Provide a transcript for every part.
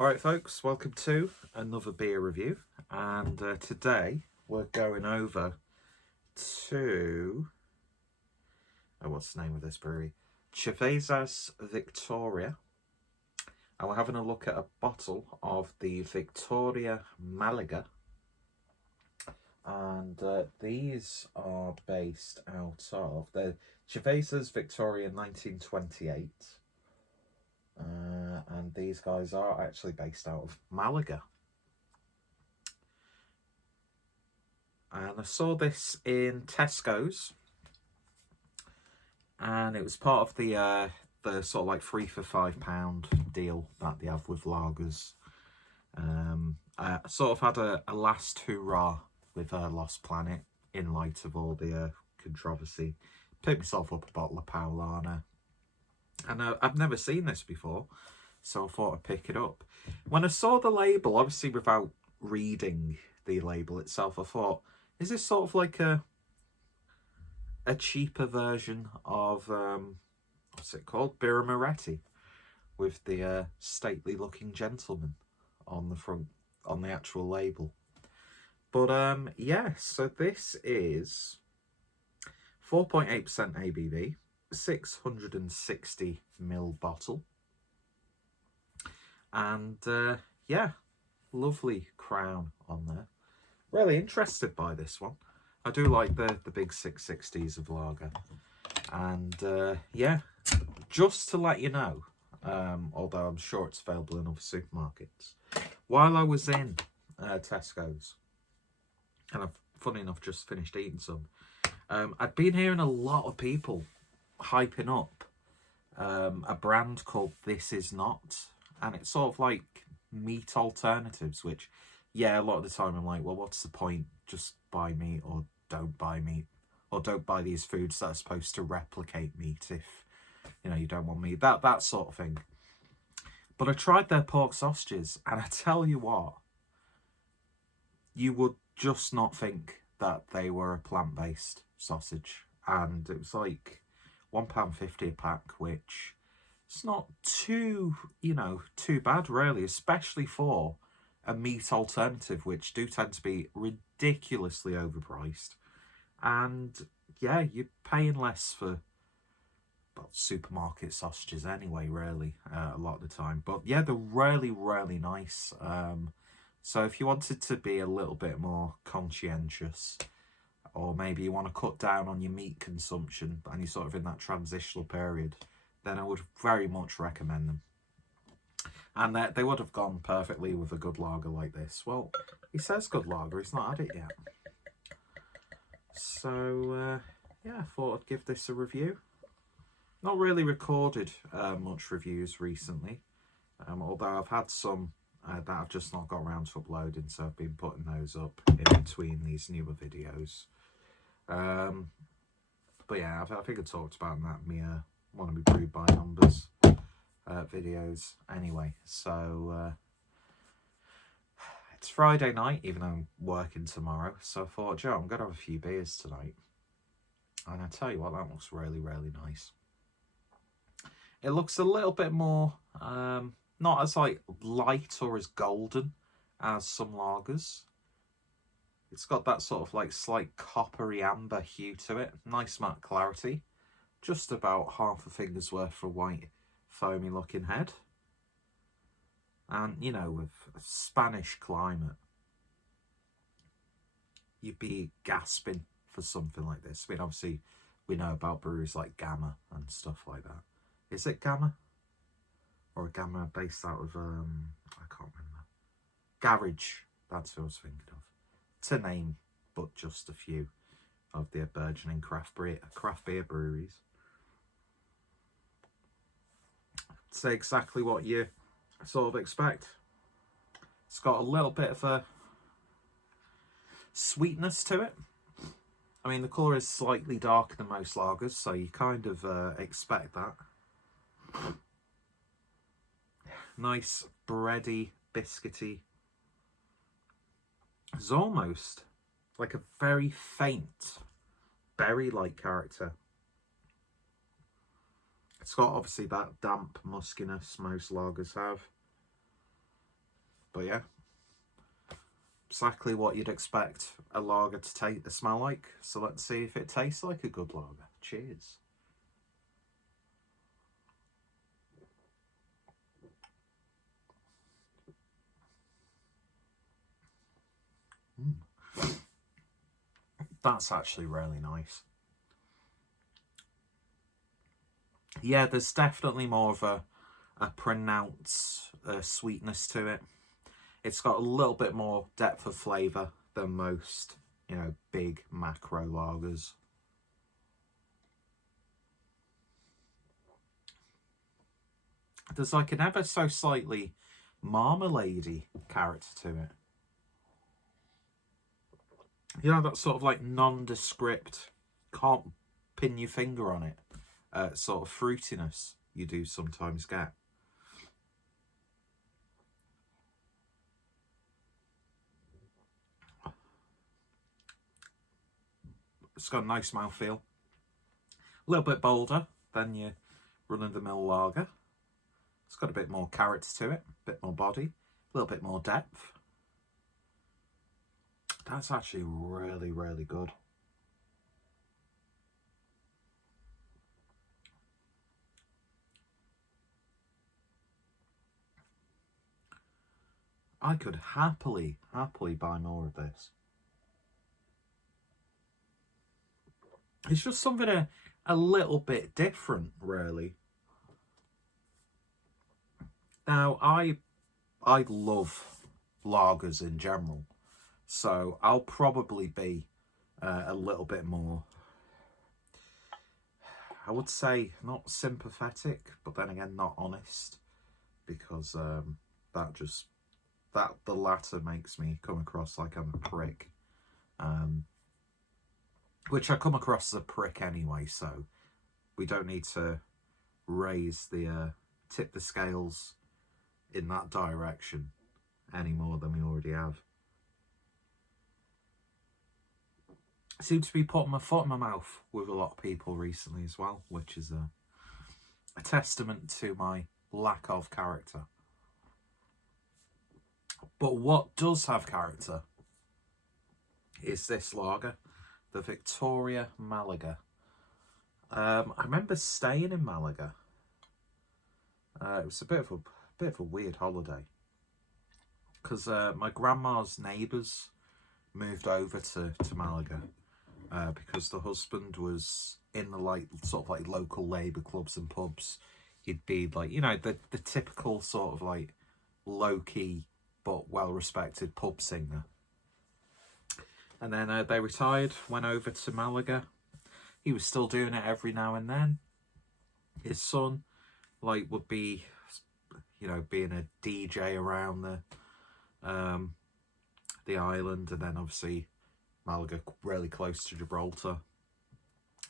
Alright folks, welcome to another beer review, and today we're going over to, what's the name of this brewery? Cervezas Victoria, and we're having a look at a bottle of the Victoria Málaga, and these are based out of the Cervezas Victoria 1928. And these guys are actually based out of Malaga. And I saw this in Tesco's, and it was part of the sort of like 3 for £5 deal that they have with lagers. I sort of had a last hurrah with Lost Planet in light of all the controversy. Picked myself up a bottle of Paulana, and I've never seen this before, so I thought I'd pick it up. When I saw the label, obviously without reading the label itself, I thought, is this sort of like a cheaper version of, what's it called? Birra Moretti, with the stately looking gentleman on the front, on the actual label. But yeah, so this is 4.8% ABV, 660ml bottle, and yeah, lovely crown on there. Really interested by this one. I do like the big 660s of lager, and yeah, just to let you know, although I'm sure it's available in other supermarkets, while I was in Tesco's, and I've funny enough just finished eating some, I'd been hearing a lot of people hyping up a brand called This Is Not, and it's sort of like meat alternatives, which, yeah, a lot of the time I'm like, well, what's the point? Just buy meat, or don't buy meat, or don't buy these foods that are supposed to replicate meat if, you know, you don't want meat, that sort of thing. But I tried their pork sausages, and I tell you what, you would just not think that they were a plant-based sausage. And it was like £1.50 a pack, which it's not too, you know, too bad really, especially for a meat alternative, which do tend to be ridiculously overpriced. And yeah, you're paying less for, well, supermarket sausages anyway, really, a lot of the time. But yeah, they're really, really nice. So if you wanted to be a little bit more conscientious, or maybe you want to cut down on your meat consumption and you're sort of in that transitional period, then I would very much recommend them. And they would have gone perfectly with a good lager like this. Well, he says good lager, he's not had it yet. So yeah, I thought I'd give this a review. Not really recorded much reviews recently, although I've had some that I've just not got around to uploading, so I've been putting those up in between these newer videos. But yeah, I think I talked about that in my one of my brewed by numbers videos anyway. So it's Friday night, even though I'm working tomorrow, so I thought, Joe, I'm gonna have a few beers tonight, and I tell you what, that looks really, really nice. It looks a little bit more not as like light or as golden as some lagers. It's got that sort of like slight coppery amber hue to it. Nice matte clarity. Just about half a finger's worth for a white foamy looking head. And, you know, with a Spanish climate, you'd be gasping for something like this. I mean, obviously, we know about breweries like Gamma and stuff like that. Is it Gamma? Or a Gamma based out of, I can't remember. Garage, that's who I was thinking of. To name but just a few of the burgeoning craft beer breweries. Say exactly what you sort of expect. It's got a little bit of a sweetness to it. I mean, the colour is slightly darker than most lagers, so you kind of expect that. Nice bready, biscuity. It's almost like a very faint berry-like character. It's got obviously that damp muskiness most lagers have. But yeah, exactly what you'd expect a lager to smell like. So let's see if it tastes like a good lager. Cheers. That's actually really nice. Yeah, there's definitely more of a pronounced sweetness to it. It's got a little bit more depth of flavour than most, you know, big macro lagers. There's like an ever so slightly marmalade-y character to it. You know, that sort of like nondescript, can't pin your finger on it, sort of fruitiness you do sometimes get. It's got a nice mouthfeel. A little bit bolder than your run-of-the-mill lager. It's got a bit more character to it, a bit more body, a little bit more depth. That's actually really, really good. I could happily buy more of this. It's just something a little bit different, really. Now, I love lagers in general, so I'll probably be a little bit more, I would say, not sympathetic, but then again, not honest, because the latter makes me come across like I'm a prick, which I come across as a prick anyway, so we don't need to tip the scales in that direction any more than we already have. I seem to be putting my foot in my mouth with a lot of people recently as well, which is a testament to my lack of character. But what does have character is this lager, the Victoria Málaga. I remember staying in Malaga. It was a bit of a weird holiday because my grandma's neighbours moved over to Malaga because the husband was in the sort of like local labour clubs and pubs. He'd be like, you know, the typical sort of like low-key but well-respected pub singer. And then they retired, went over to Malaga. He was still doing it every now and then. His son, like, would be, you know, being a DJ around the island, and then obviously Malaga really close to Gibraltar.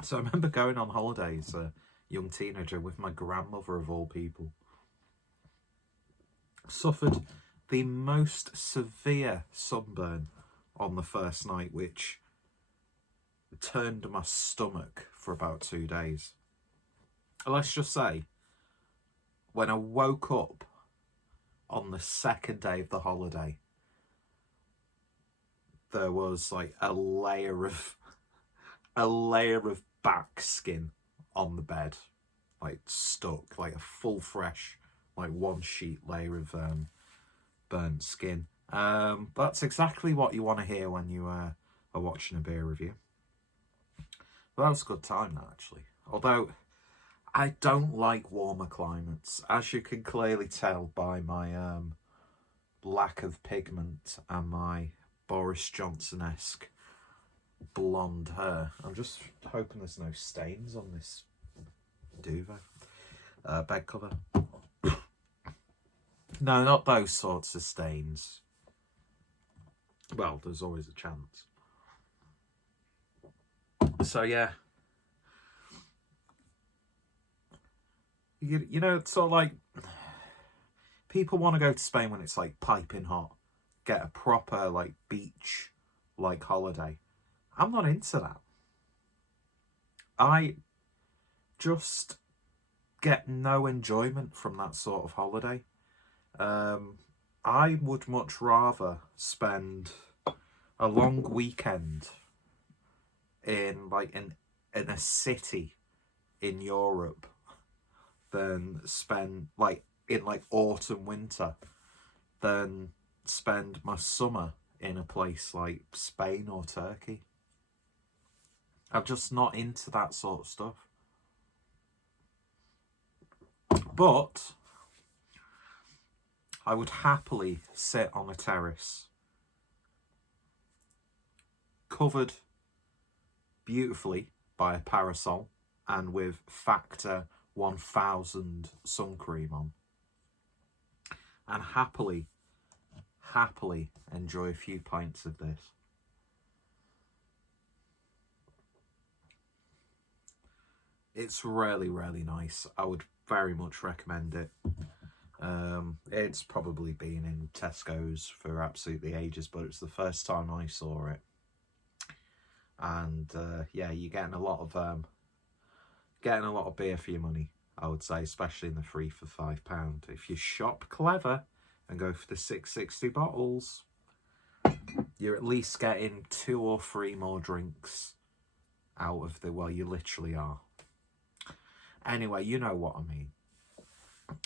So I remember going on holidays, a young teenager, with my grandmother of all people. Suffered the most severe sunburn on the first night, which turned my stomach for about 2 days. Let's just say, when I woke up on the second day of the holiday, there was like a layer of back skin on the bed, like stuck, like a full fresh, like one sheet layer of burnt skin. That's exactly what you want to hear when you are watching a beer review. But that was a good time, actually. Although I don't like warmer climates, as you can clearly tell by my lack of pigment and my Boris Johnson-esque blonde hair. I'm just hoping there's no stains on this duvet, bed cover. No, not those sorts of stains. Well, there's always a chance. So yeah, you know, it's sort of like people want to go to Spain when it's like piping hot, get a proper like beach like holiday. I'm not into that. I just get no enjoyment from that sort of holiday. I would much rather spend a long weekend in like in a city in Europe than spend like in like autumn winter than spend my summer in a place like Spain or Turkey. I'm just not into that sort of stuff. But I would happily sit on a terrace covered beautifully by a parasol and with Factor 1000 sun cream on, and happily enjoy a few pints of this. It's really, really nice. I would very much recommend it. It's probably been in Tesco's for absolutely ages, but it's the first time I saw it. And yeah, you're getting a lot of beer for your money, I would say, especially in the 3 for £5. If you shop clever and go for the 660 bottles, you're at least getting 2 or 3 more drinks out of the, well, you literally are. Anyway, you know what I mean.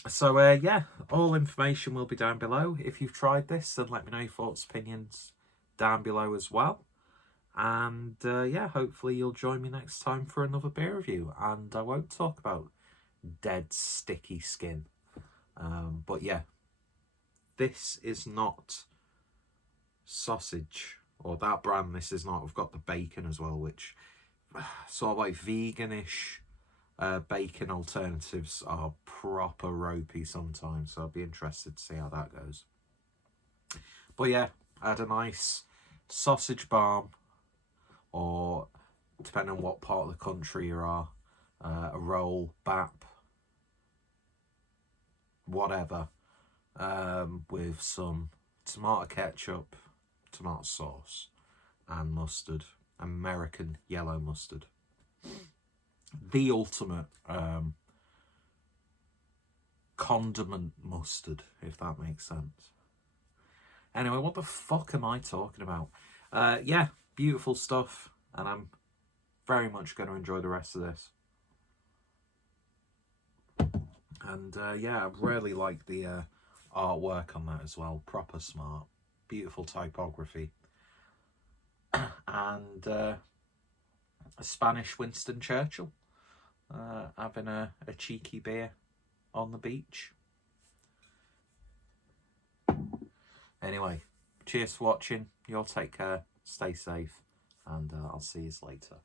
So yeah, all information will be down below. If you've tried this, then let me know your thoughts, opinions down below as well. And yeah, hopefully you'll join me next time for another beer review. And I won't talk about dead sticky skin. But yeah, this is not sausage, or that brand. This is not. We've got the bacon as well, which sort of like veganish bacon alternatives are proper ropey sometimes. So I'll be interested to see how that goes. But yeah, I had a nice sausage barm, or depending on what part of the country you are, a roll, bap, whatever, with some tomato ketchup, tomato sauce, and mustard, American yellow mustard. The ultimate condiment mustard, if that makes sense. Anyway, what the fuck am I talking about? Yeah, beautiful stuff, and I'm very much going to enjoy the rest of this. And yeah, I really like the artwork on that as well. Proper smart, beautiful typography, and a Spanish Winston Churchill having a cheeky beer on the beach. Anyway, cheers for watching. You all take care, stay safe, and I'll see you later.